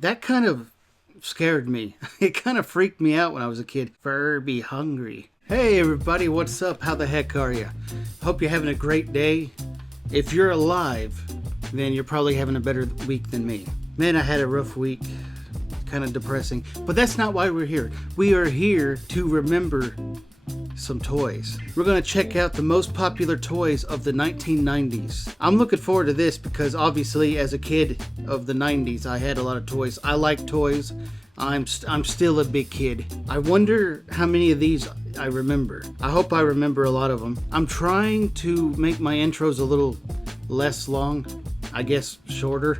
That kind of scared me. It kind of freaked me out when I was a kid. Furby hungry. Hey everybody, what's up? How the heck are you? Hope you're having a great day. If you're alive, then you're probably having a better week than me. Man, I had a rough week. Kind of depressing. But that's not why we're here. We are here to remember some toys. We're going to check out the most popular toys of the 1990s. I'm looking forward to this because obviously as a kid of the 90s I had a lot of toys. I like toys. I'm still a big kid. I wonder how many of these I remember. I hope I remember a lot of them. I'm trying to make my intros a little less long. I guess shorter.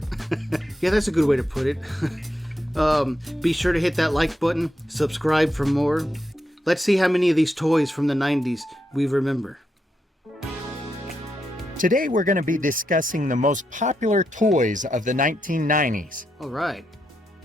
Yeah, that's a good way to put it. Be sure to hit that like button, subscribe for more. Let's see how many of these toys from the 90s we remember. Today we're going to be discussing the most popular toys of the 1990s. All right.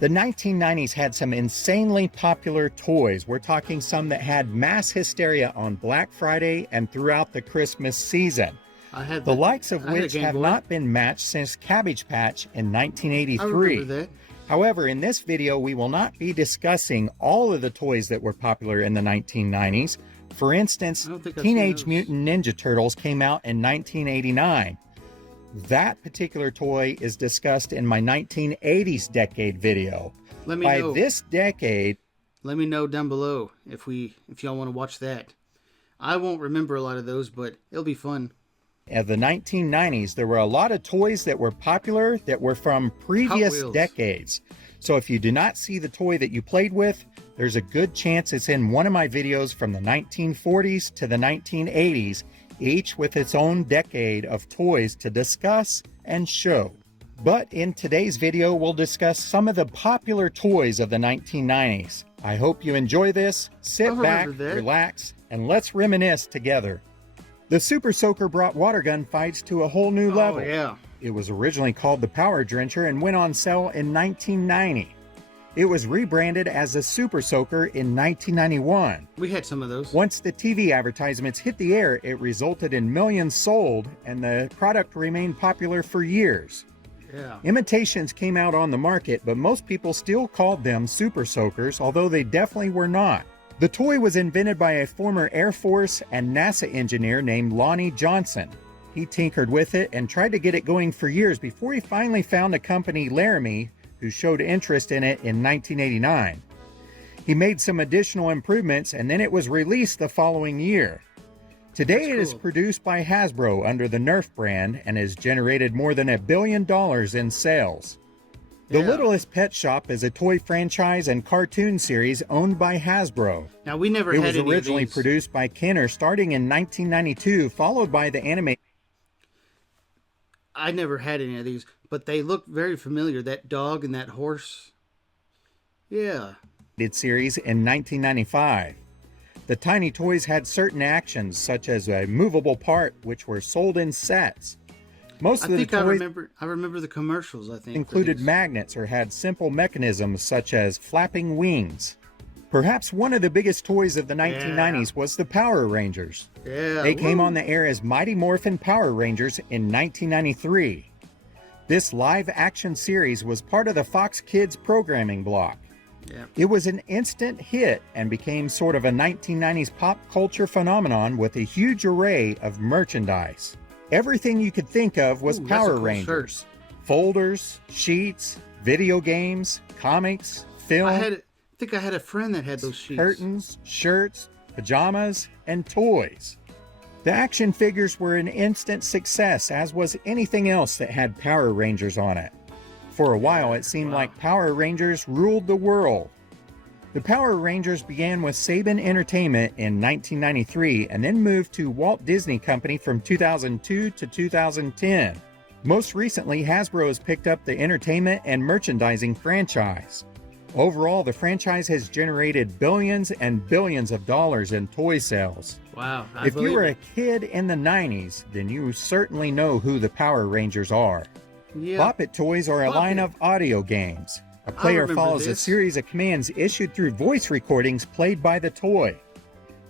The 1990s had some insanely popular toys. We're talking some that had mass hysteria on Black Friday and throughout the Christmas season. The likes of which have not been matched since Cabbage Patch in 1983. I remember that. However, in this video, we will not be discussing all of the toys that were popular in the 1990s. For instance, Teenage Mutant Ninja Turtles came out in 1989. That particular toy is discussed in my 1980s decade video. Let me know. By this decade, let me know down below if y'all want to watch that. I won't remember a lot of those, but it'll be fun. Of the 1990s, there were a lot of toys that were popular that were from previous decades. So if you do not see the toy that you played with, there's a good chance it's in one of my videos from the 1940s to the 1980s, each with its own decade of toys to discuss and show. But in today's video, we'll discuss some of the popular toys of the 1990s. I hope you enjoy this. Sit back, relax, and let's reminisce together. The Super Soaker brought water gun fights to a whole new level. Oh, yeah. It was originally called the Power Drencher and went on sale in 1990. It was rebranded as the Super Soaker in 1991. We had some of those. Once the TV advertisements hit the air, it resulted in millions sold, and the product remained popular for years. Yeah. Imitations came out on the market, but most people still called them Super Soakers, although they definitely were not. The toy was invented by a former Air Force and NASA engineer named Lonnie Johnson. He tinkered with it and tried to get it going for years before he finally found a company, Laramie, who showed interest in it in 1989. He made some additional improvements and then it was released the following year. Today it is produced by Hasbro under the Nerf brand and has generated more than $1 billion in sales. The Littlest Pet Shop is a toy franchise and cartoon series owned by Hasbro. Now, we never had any of these. It was originally produced by Kenner starting in 1992, followed by the anime. I never had any of these, but they look very familiar. That dog and that horse. Yeah. Series in 1995. The Tiny Toys had certain actions, such as a movable part, which were sold in sets. Most of the toys I remember the commercials, I think. Included magnets or had simple mechanisms such as flapping wings. Perhaps one of the biggest toys of the 1990s was the Power Rangers. Yeah. They came on the air as Mighty Morphin Power Rangers in 1993. This live-action series was part of the Fox Kids programming block. Yeah. It was an instant hit and became sort of a 1990s pop culture phenomenon with a huge array of merchandise. Everything you could think of was Power Rangers. Folders, sheets, video games, comics, film. I think I had a friend that had those sheets. Curtains, shirts, pajamas, and toys. The action figures were an instant success, as was anything else that had Power Rangers on it. For a while, it seemed like Power Rangers ruled the world. The Power Rangers began with Saban Entertainment in 1993 and then moved to Walt Disney Company from 2002 to 2010. Most recently, Hasbro has picked up the entertainment and merchandising franchise. Overall, the franchise has generated billions and billions of dollars in toy sales. Wow. If you were a kid in the 90s, then you certainly know who the Power Rangers are. Yeah. Bop It toys are a line of audio games. A player follows a series of commands issued through voice recordings played by the toy.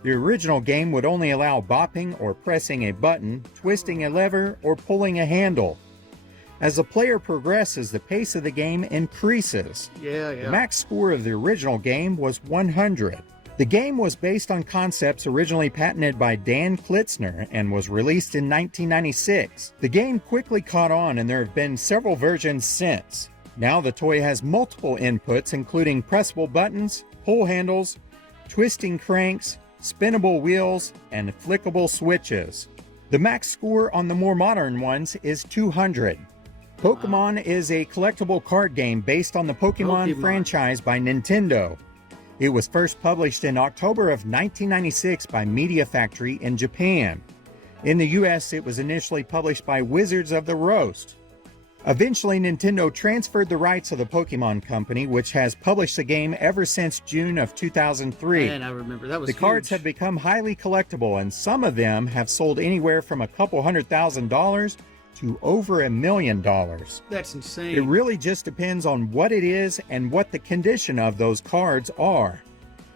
The original game would only allow bopping or pressing a button, twisting a lever, or pulling a handle. As the player progresses, the pace of the game increases. Yeah. The max score of the original game was 100. The game was based on concepts originally patented by Dan Klitzner and was released in 1996. The game quickly caught on, and there have been several versions since. Now the toy has multiple inputs, including pressable buttons, pull handles, twisting cranks, spinnable wheels, and flickable switches. The max score on the more modern ones is 200. Pokemon is a collectible card game based on the Pokemon franchise by Nintendo. It was first published in October of 1996 by Media Factory in Japan. In the US, it was initially published by Wizards of the Coast. Eventually, Nintendo transferred the rights of the Pokemon Company, which has published the game ever since June of 2003. And I remember that was The cards have become highly collectible, and some of them have sold anywhere from a couple $100,000 to over $1 million. That's insane. It really just depends on what it is and what the condition of those cards are.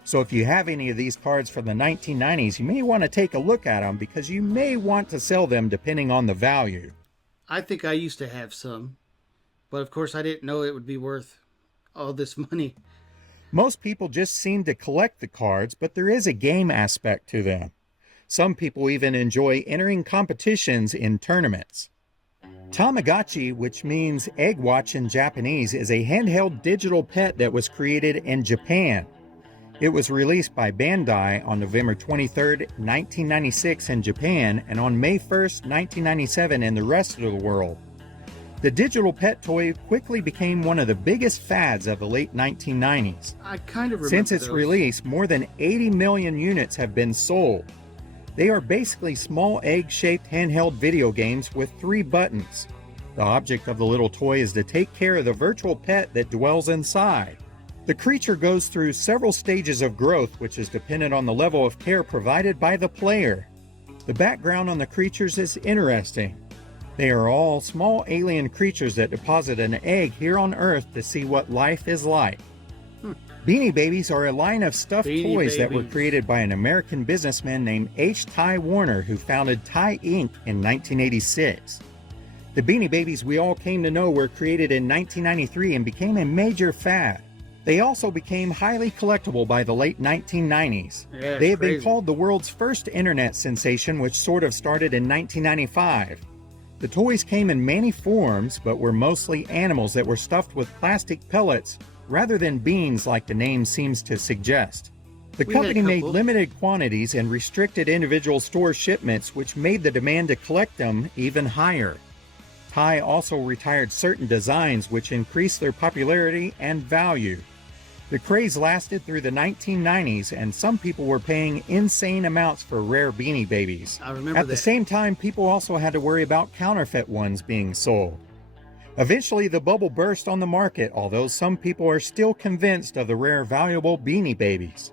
So if you have any of these cards from the 1990s, you may want to take a look at them because you may want to sell them depending on the value. I think I used to have some, but of course I didn't know it would be worth all this money. Most people just seem to collect the cards, but there is a game aspect to them. Some people even enjoy entering competitions in tournaments. Tamagotchi, which means egg watch in Japanese, is a handheld digital pet that was created in Japan. It was released by Bandai on November 23, 1996 in Japan, and on May 1, 1997 in the rest of the world. The digital pet toy quickly became one of the biggest fads of the late 1990s. I kind of remember Since its those. release, more than 80 million units have been sold. They are basically small egg-shaped handheld video games with 3 buttons. The object of the little toy is to take care of the virtual pet that dwells inside. The creature goes through several stages of growth, which is dependent on the level of care provided by the player. The background on the creatures is interesting. They are all small alien creatures that deposit an egg here on Earth to see what life is like. Beanie Babies are a line of stuffed Beanie toys that were Babies. created by an American businessman named H. Ty Warner, who founded Ty Inc. in 1986. The Beanie Babies we all came to know were created in 1993 and became a major fad. They also became highly collectible by the late 1990s. Yeah, it's They have been crazy. called the world's first internet sensation, which sort of started in 1995. The toys came in many forms, but were mostly animals that were stuffed with plastic pellets rather than beans like the name seems to suggest. The We had a company made couple. limited quantities and restricted individual store shipments, which made the demand to collect them even higher. Ty also retired certain designs, which increased their popularity and value. The craze lasted through the 1990s, and some people were paying insane amounts for rare Beanie Babies. I remember At the that. same time, people also had to worry about counterfeit ones being sold. Eventually, the bubble burst on the market, although some people are still convinced of the rare, valuable Beanie Babies.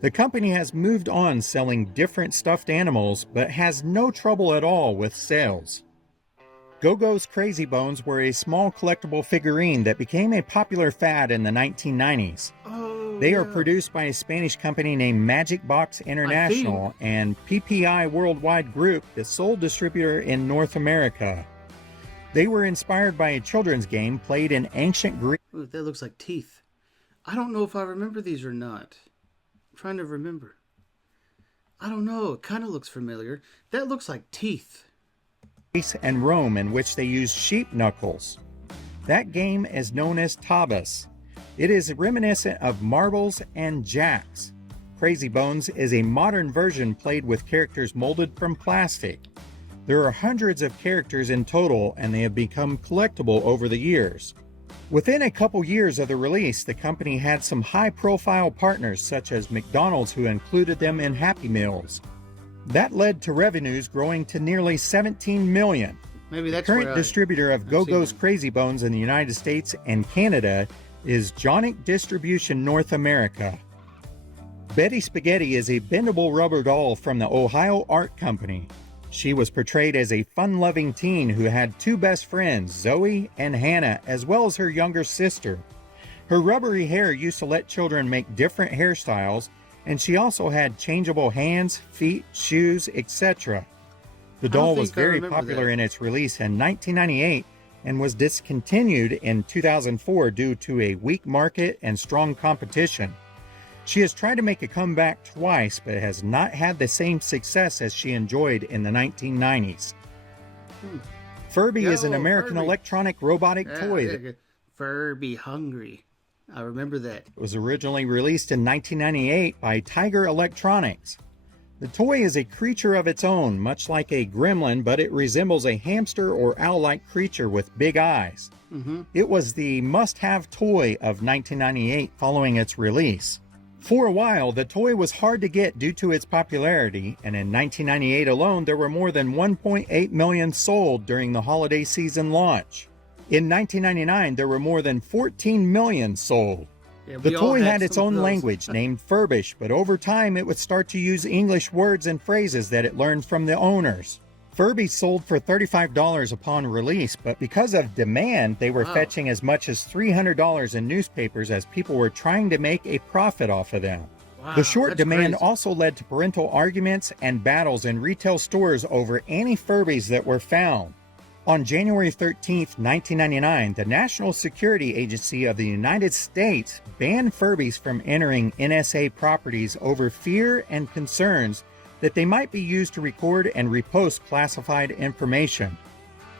The company has moved on selling different stuffed animals, but has no trouble at all with sales. Go-Go's Crazy Bones were a small collectible figurine that became a popular fad in the 1990s. Oh, They are yeah. produced by a Spanish company named Magic Box International and PPI Worldwide Group, the sole distributor in North America. They were inspired by a children's game played in ancient Greece. Ooh, that looks like teeth. I don't know if I remember these or not. I'm trying to remember. I don't know. It kind of looks familiar. That looks like teeth. And Rome, in which they use sheep knuckles. That game is known as Tabas. It is reminiscent of marbles and jacks. Crazy Bones is a modern version played with characters molded from plastic. There are hundreds of characters in total, and they have become collectible over the years. Within a couple years of the release, the company had some high-profile partners such as McDonald's, who included them in Happy Meals. That led to revenues growing to nearly $17 million. Maybe that's Current where distributor of I've Go-Go's seen them. Crazy Bones in the United States and Canada is Jonic Distribution North America. Betty Spaghetti is a bendable rubber doll from the Ohio Art Company. She was portrayed as a fun-loving teen who had 2 best friends, Zoe and Hannah, as well as her younger sister. Her rubbery hair used to let children make different hairstyles, and she also had changeable hands, feet, shoes, etc. The doll was think I very remember popular that. in its release in 1998 and was discontinued in 2004 due to a weak market and strong competition. She has tried to make a comeback twice, but has not had the same success as she enjoyed in the 1990s. Furby is an American Furby. electronic robotic toy Yeah, Furby hungry. I remember that. that was originally released in 1998 by Tiger Electronics. The toy is a creature of its own, much like a gremlin, but it resembles a hamster or owl-like creature with big eyes. It was the must-have toy of 1998 following its release. For a while, the toy was hard to get due to its popularity, and in 1998 alone, there were more than 1.8 million sold during the holiday season launch. In 1999, there were more than 14 million sold. Yeah, The we all toy had some its of own those. language named Furbish, but over time it would start to use English words and phrases that it learned from the owners. Furbies sold for $35 upon release, but because of demand, they were Wow. fetching as much as $300 in newspapers as people were trying to make a profit off of them. Wow, The short that's demand crazy. also led to parental arguments and battles in retail stores over any Furbies that were found. On January 13, 1999, the National Security Agency of the United States banned Furbies from entering NSA properties over fear and concerns that they might be used to record and repost classified information.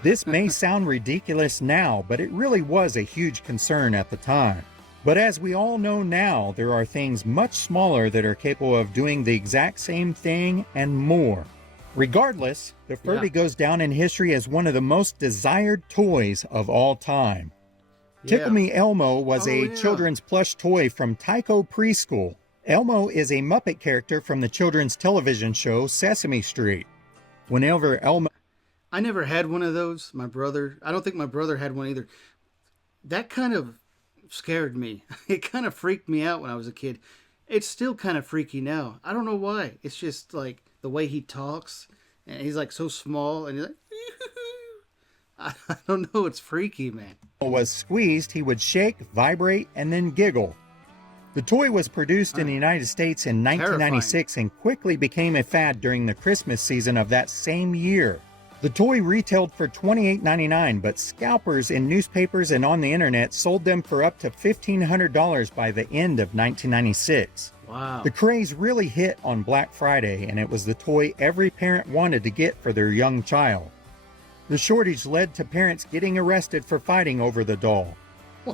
This may sound ridiculous now, but it really was a huge concern at the time. But as we all know now, there are things much smaller that are capable of doing the exact same thing and more. Regardless, the Furby goes down in history as one of the most desired toys of all time. Tickle Me Elmo was a children's plush toy from Tyco Preschool. Elmo is a Muppet character from the children's television show Sesame Street. Whenever Elmo... I never had one of those. I don't think my brother had one either. That kind of scared me. It kind of freaked me out when I was a kid. It's still kind of freaky now. I don't know why. It's just like the way he talks, and he's like so small, and he's like, I don't know. It's freaky, man. was squeezed, he would shake, vibrate, and then giggle. The toy was produced in the United States in 1996 and quickly became a fad during the Christmas season of that same year. The toy retailed for $28.99, but scalpers in newspapers and on the internet sold them for up to $1,500 by the end of 1996. Wow. The craze really hit on Black Friday, and it was the toy every parent wanted to get for their young child. The shortage led to parents getting arrested for fighting over the doll.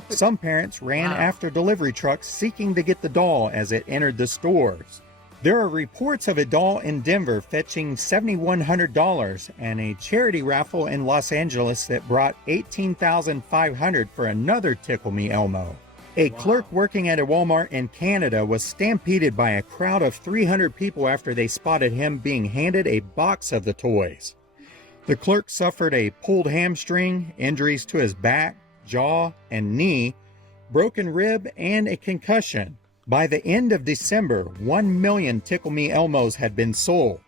Some parents ran after delivery trucks seeking to get the doll as it entered the stores. There are reports of a doll in Denver fetching $7,100 and a charity raffle in Los Angeles that brought $18,500 for another Tickle Me Elmo. A clerk working at a Walmart in Canada was stampeded by a crowd of 300 people after they spotted him being handed a box of the toys. The clerk suffered a pulled hamstring, injuries to his back, jaw, and knee, broken rib, and a concussion. By the end of December, 1 million Tickle Me Elmos had been sold.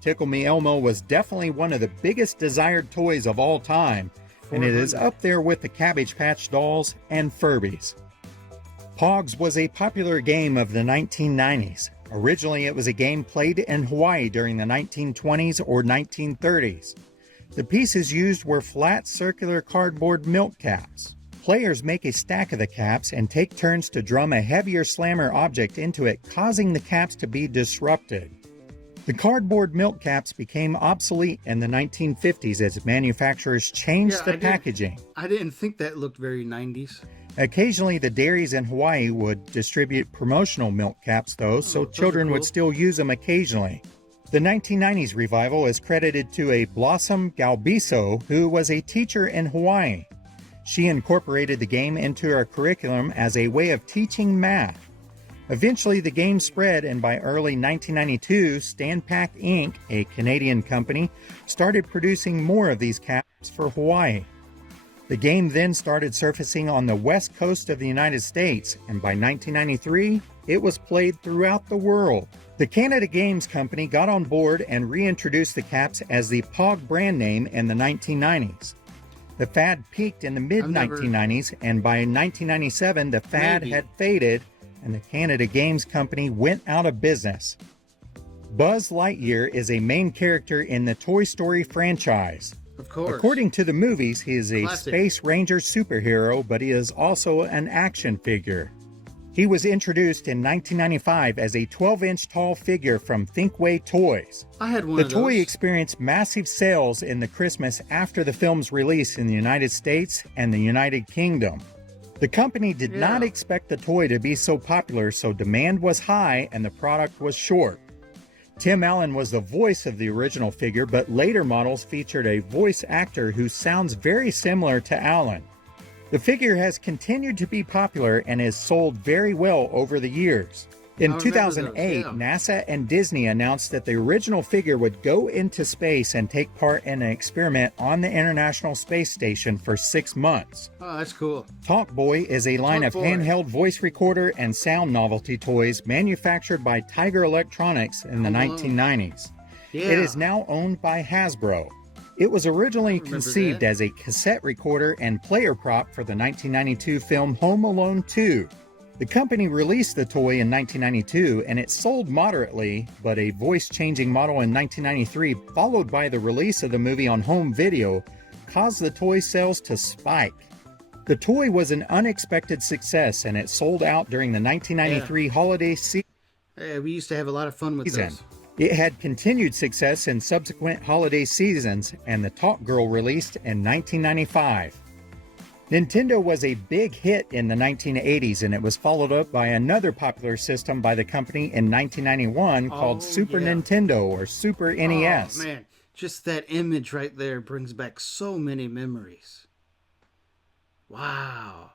Tickle Me Elmo was definitely one of the biggest desired toys of all time, and it is up there with the Cabbage Patch Dolls and Furbies. Pogs was a popular game of the 1990s. Originally, it was a game played in Hawaii during the 1920s or 1930s. The pieces used were flat circular cardboard milk caps. Players make a stack of the caps and take turns to drum a heavier slammer object into it, causing the caps to be disrupted. The cardboard milk caps became obsolete in the 1950s as manufacturers changed the packaging. I didn't think that looked very 90s. Occasionally, the dairies in Hawaii would distribute promotional milk caps, though, so children would still use them occasionally. The 1990s revival is credited to a Blossom Galbiso, who was a teacher in Hawaii. She incorporated the game into her curriculum as a way of teaching math. Eventually, the game spread, and by early 1992, Standpack Inc., a Canadian company, started producing more of these caps for Hawaii. The game then started surfacing on the west coast of the United States, and by 1993, it was played throughout the world. The Canada Games Company got on board and reintroduced the caps as the Pog brand name in the 1990s. The fad peaked in the mid-1990s, and by 1997, the fad had faded, and the Canada Games Company went out of business. Buzz Lightyear is a main character in the Toy Story franchise. Of course. According to the movies, he is a Classic. Space Ranger superhero, but he is also an action figure. He was introduced in 1995 as a 12-inch tall figure from Thinkway Toys. I had one The of toy those. experienced massive sales in the Christmas after the film's release in the United States and the United Kingdom. The company did not expect the toy to be so popular, so demand was high and the product was short. Tim Allen was the voice of the original figure, but later models featured a voice actor who sounds very similar to Allen. The figure has continued to be popular and has sold very well over the years. In 2008, NASA and Disney announced that the original figure would go into space and take part in an experiment on the International Space Station for 6 months. Oh, that's cool. Talk Boy is a line of handheld voice recorder and sound novelty toys manufactured by Tiger Electronics in the 1990s. Yeah. It is now owned by Hasbro. It was originally conceived as a cassette recorder and player prop for the 1992 film Home Alone 2. The company released the toy in 1992 and it sold moderately, but a voice-changing model in 1993, followed by the release of the movie on home video, caused the toy sales to spike. The toy was an unexpected success and it sold out during the 1993 holiday season. We used to have a lot of fun with those. It had continued success in subsequent holiday seasons, and the Talk Girl released in 1995. Nintendo was a big hit in the 1980s, and it was followed up by another popular system by the company in 1991 called Super Nintendo or Super NES. Oh, man. Just that image right there brings back so many memories. Wow.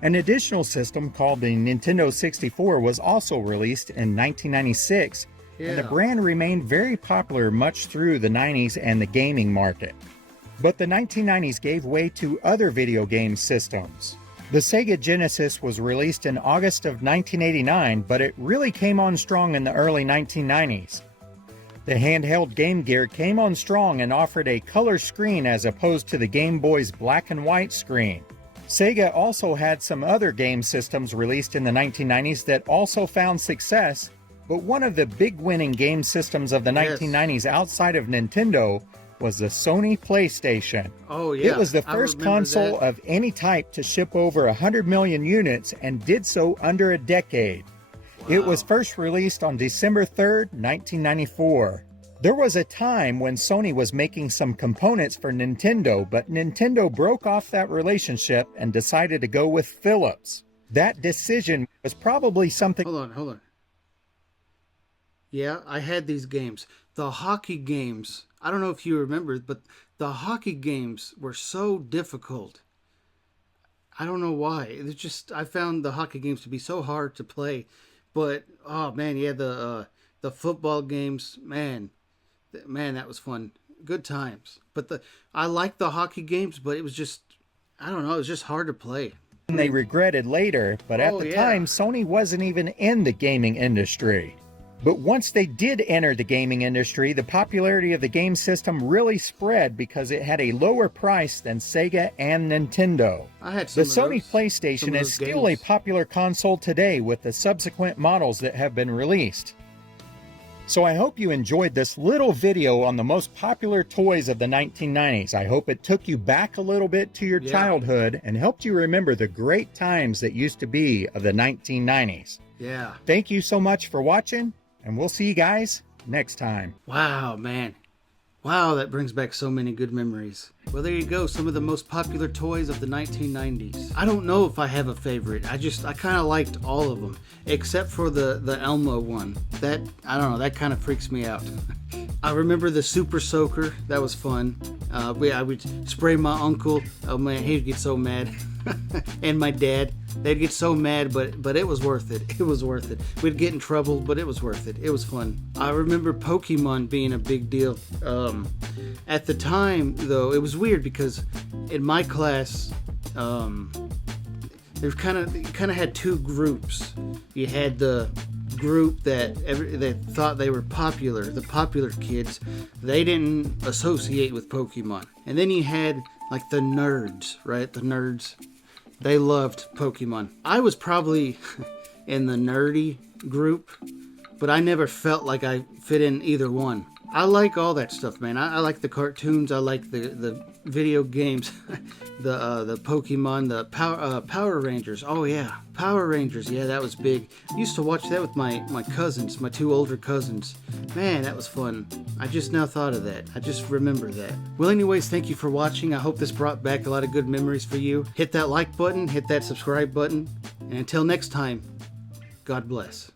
An additional system called the Nintendo 64 was also released in 1996, and the brand remained very popular much through the 90s and the gaming market. But the 1990s gave way to other video game systems. The Sega Genesis was released in August of 1989, but it really came on strong in the early 1990s. The handheld Game Gear came on strong and offered a color screen as opposed to the Game Boy's black and white screen. Sega also had some other game systems released in the 1990s that also found success, but one of the big winning game systems of the 1990s outside of Nintendo was the Sony PlayStation. Oh, yeah. It was the first console of any type to ship over 100 million units and did so under a decade. Wow. It was first released on December 3rd, 1994. There was a time when Sony was making some components for Nintendo, but Nintendo broke off that relationship and decided to go with Philips. That decision was probably something... Hold on. Yeah, I had these games. The hockey games, I don't know if you remember, but the hockey games were so difficult. I don't know why. It's just, I found the hockey games to be so hard to play. But, oh man, yeah, the football games, man, that was fun. Good times. But I liked the hockey games, but it was just, I don't know, it was just hard to play. They regretted later, but at the time, Sony wasn't even in the gaming industry. But once they did enter the gaming industry, the popularity of the game system really spread because it had a lower price than Sega and Nintendo. The Sony PlayStation is still a popular console today with the subsequent models that have been released. So I hope you enjoyed this little video on the most popular toys of the 1990s. I hope it took you back a little bit to your childhood and helped you remember the great times that used to be of the 1990s. Yeah. Thank you so much for watching, and we'll see you guys next time. Wow, man. Wow, that brings back so many good memories. Well, there you go, some of the most popular toys of the 1990s. I don't know if I have a favorite. I kind of liked all of them, except for the Elmo one. That, I don't know, that kind of freaks me out. I remember the Super Soaker. That was fun. I would spray my uncle. Oh man, he'd get so mad. And my dad. They'd get so mad, but it was worth it. It was worth it. We'd get in trouble, but it was worth it. It was fun. I remember Pokemon being a big deal. At the time, though, it was weird because in my class, they kind of had two groups. You had the group that they thought they were popular, the popular kids. They didn't associate with Pokemon. And then you had like the nerds, right? The nerds. They loved Pokemon. I was probably in the nerdy group, but I never felt like I fit in either one. I like all that stuff, man. I like the cartoons. I like the video games, the Pokemon, the Power Rangers. Oh yeah, Power Rangers. Yeah, that was big. I used to watch that with my cousins, my 2 older cousins. Man, that was fun. I just now thought of that. I just remember that. Well, anyways, thank you for watching. I hope this brought back a lot of good memories for you. Hit that like button, hit that subscribe button, and until next time, God bless.